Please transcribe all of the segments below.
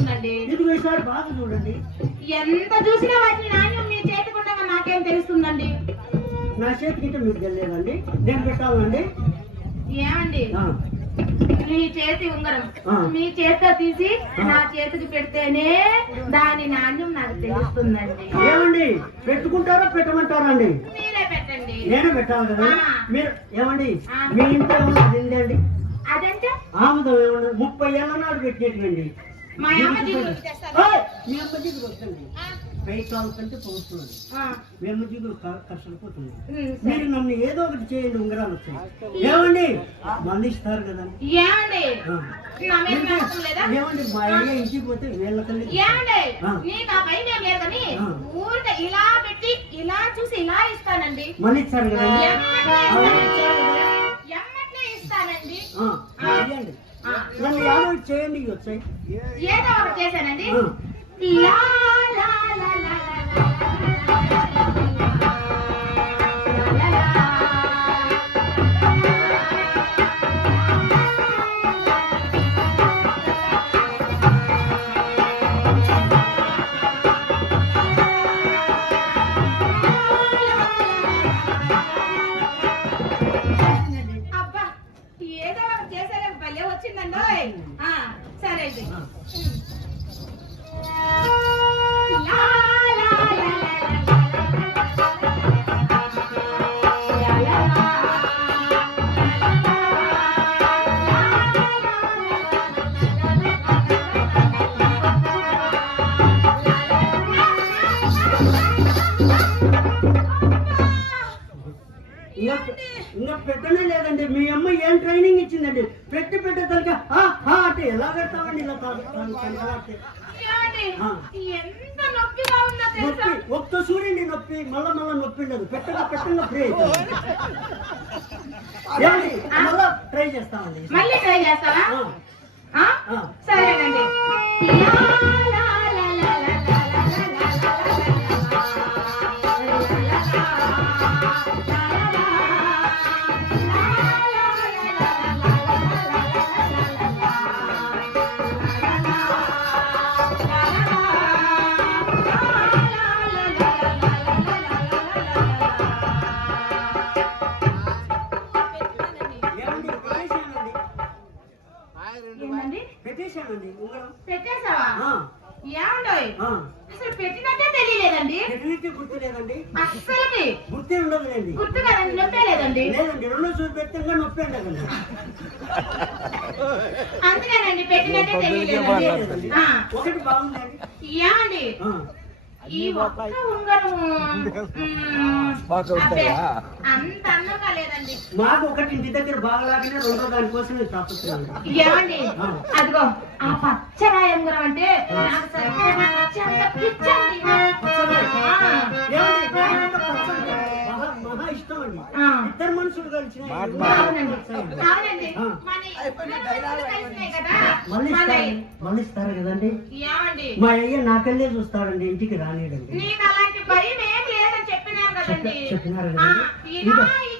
తెలుస్తుందండి ఇదిగో ఈసారి బాగా చూడండి. ఎంత చూసినా వాటి నాణ్యం మీ చేతికుండగా నాకేం తెలుస్తుందండి? నా చేతికి మీకు తెలియదండి నేను పెట్టాలండి. ఏమండి? మీ చేతి ఉంగరం. మీ చేతితో తీసి నా చేతికి పెడితేనే దాని నాణ్యం నాకు తెలుస్తుందండి. ఏమండి? పెట్టుకుంటారా పెట్టమంటారా అండి మీరే పెట్టండి. నేను పెట్టాలి కదా. మీరు ఏమండి. మీ ఇంట్లో అండి అదంటే? ఆముదం ఏమన్నా? ముప్పై ఏళ్ళ నాడు పెట్టేటివండి మీ అమ్మ మీరు నన్ను ఏదో ఒకటి చేయండి ఉంగరాలు వచ్చాయి. ఏమండి? కదా. ఏమండి? మా అయ్య ఇంటికి పోతే ఇలా పెట్టి ఇలా చూసి ఇలా ఇస్తానండి. మళ్ళీ కదా ఇస్తానండి. నన్ను యాదో చేయండి వచ్చాయి అబ్బా ఏదో ఒకటి చేశాను భలే వచ్చిందండి సరే అండి ఎలా పెడతామండి ఇలా నొప్పి ఒక్క సూర్యుడి నొప్పి మళ్ళా మళ్ళా నొప్పి ఉండదు. పెట్టగా పెట్టగా ఫ్రీ అవుతుంది మళ్ళా ట్రై చేస్తామండి. మళ్ళీ ట్రై చేస్తావా? సరేనండి. అసలు పెట్టినట్టే తెలియలేదండి. పెట్టినట్టే గుర్తు లేదండి. అస్సలకి గుర్తే ఉండదులేండి. గుర్తు కదండి నొప్పే లేదండి. లేదండి రెండో చూసి పెట్టంగా నొప్పి ఉండదండి అందుకేనండి పెట్టినట్టే తెలియలేదండి. ఆ, ఒకటి బాగుందండి. ఏమండి? ఆ, ఈ ఒక్క ఉంగరము మ్మ్, అబ్బే, అంత మాకు ఒకటి ఇంటి దగ్గర బాగలాగానే రెండో దానికోసం నేను అదిగో ఆ పచ్చరాయంగరం అంటే ఇష్టం అండి. ఇద్దరు మనుషులు కలిసి కదండి? మా అయ్య నాకల్లే చూస్తాడండి ఇంటికి రానిడండి చెప్పినారు కదండి.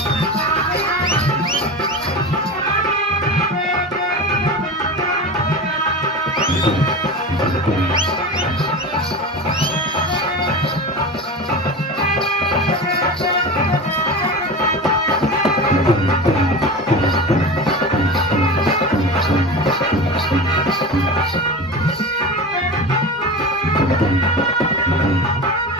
Thank you.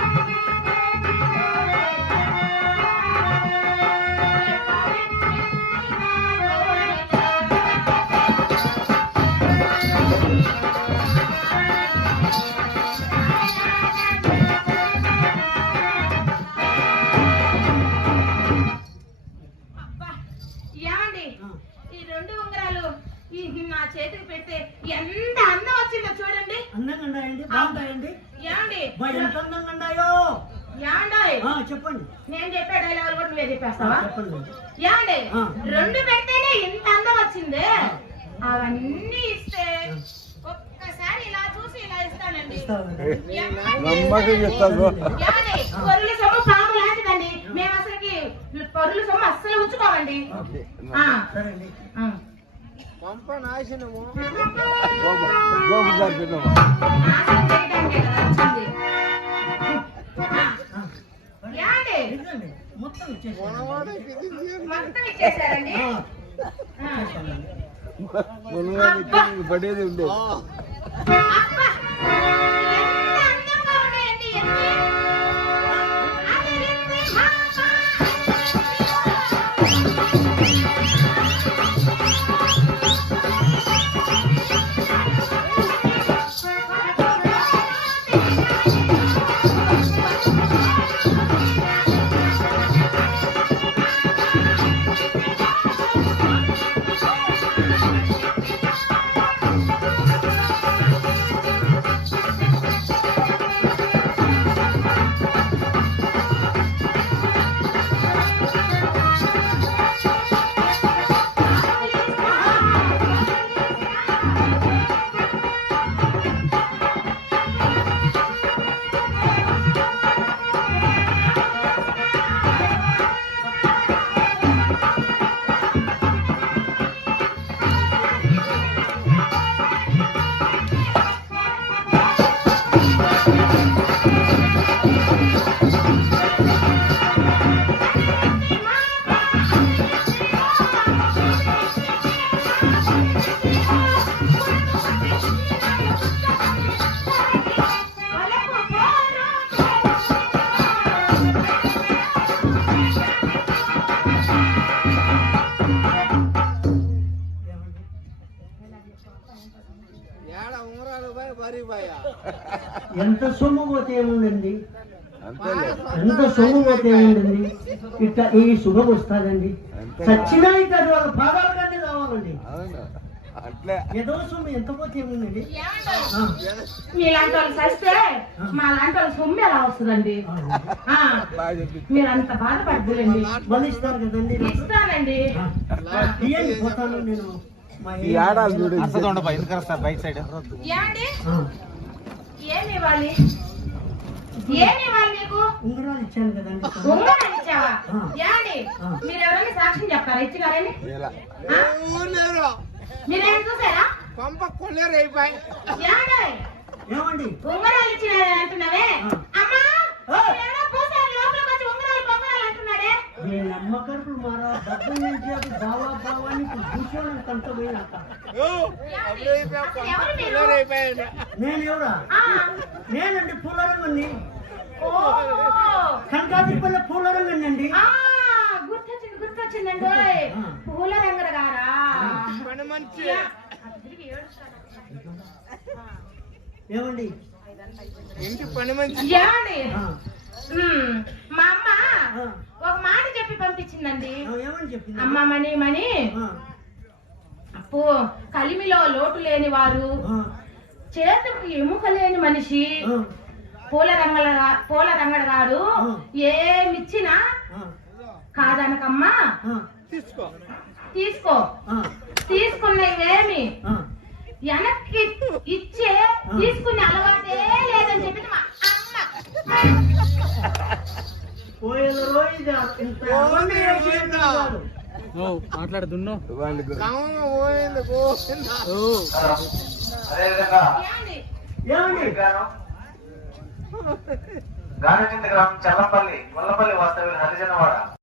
చెప్పండి. నేను చెప్పే డైలాగులు కూడా నువ్వే చెప్పేస్తావా? ఏమండి. రెండు పెడితేనే ఇంత అందం వచ్చింది? అవన్నీ ఇస్తే ఒక్కసారి ఇలా చూసి ఇలా ఇస్తాను ఇస్తానండి? పొరుల సొమ్ము పాము లాంటిదండి. మేము అసలుకి పొరుల సొమ్ము అస్సలు ఉంచుకోమండి. అండి ఆ. గోపు గోపు జరిపినాము నాశనం చేయడానికే కదా వచ్చింది. ఆ, ఆ. ఏమండి? ఇదండి. మొత్తం ఇచ్చేసారండి? పడేది ఉండేది ఎంత సొమ్ము పోతే ఏముందండి ఎంత సొమ్ము పోతే ఏముందండి ఇట్లా ఈ శుభం వస్తుందండి. అంతే. చచ్చినా ఇట్లా వాళ్ళ పాదాల కంటే కావాలండి అవును. అట్లే. ఏదో సొమ్ము ఎంత పోతే ఏముందండి మీలాంటి వాళ్ళు చస్తే మా లాంటి వాళ్ళ సొమ్ము ఎలా వస్తుందండి? చెప్పి మీరంత బాధపడదులేండి మళ్ళీ ఇస్తారు కదండి. ఇస్తానండి. పోతాను నేను. ఆడాలి చూడు. ఏమండి? ఆ, ఏమి ఇవ్వాలి? ఏమి ఇవ్వాలి మీకు? ఉంగరాలు ఇచ్చాను కదండి. ఉంగరం ఇచ్చావా. ఏమండి. మీరు ఎవరైనా సాక్ష్యం చెప్తారా ఇచ్చినారని? మీరేం చూసారా? ఏమండి? ఏమండి? ఉంగరాలు ఇచ్చినారని అంటున్నావే. అమ్మా! ఉంగరాలు మారా డబ్బు నుంచి బావా మీరు నేను ఎవరా. నేనండి పూలరంగండి ఓ. కనకాదిపల్ల పూలరంగండి అండి ఆ, గుర్తొచ్చింది గుర్తొచ్చిందండి. పూల రంగుల గారా? యా. ఏమండి? ఏమండి ఆ, ఉమ్, మా అమ్మ ఒక మాట చెప్పి పంపించిందండి. అమ్మ మణి మణి ఆ, పూ కలిమిలో లోటు లేని వారు చేతుకు ఎముక లేని మనిషి. పూల రంగల పూల రంగడ గారు. ఏమిచ్చినా కాదనకమ్మా. తీసుకో. తీసుకున్నవేమి. వెనక్కి ఇచ్చే తీసుకునే అలవాటే లేదని చెప్పింది మా అమ్మ. అదేవిధంగా గానచింత గ్రామం చల్లంపల్లి గొల్లపల్లి వాస్తవ్యులు హరిజనవాడ.